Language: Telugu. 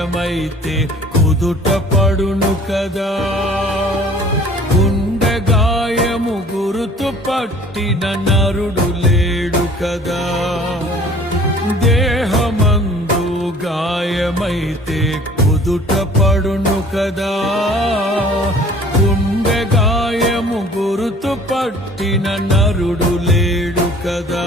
గాయమైతే కుదుట పడును కదా. గుండె గాయము గురుతు పట్టిన నరుడు లేడు కదా. దేహమందు గాయమైతే కుదుట పడును కదా. గుండె గాయము గురుతు పట్టిన నరుడు లేడు కదా.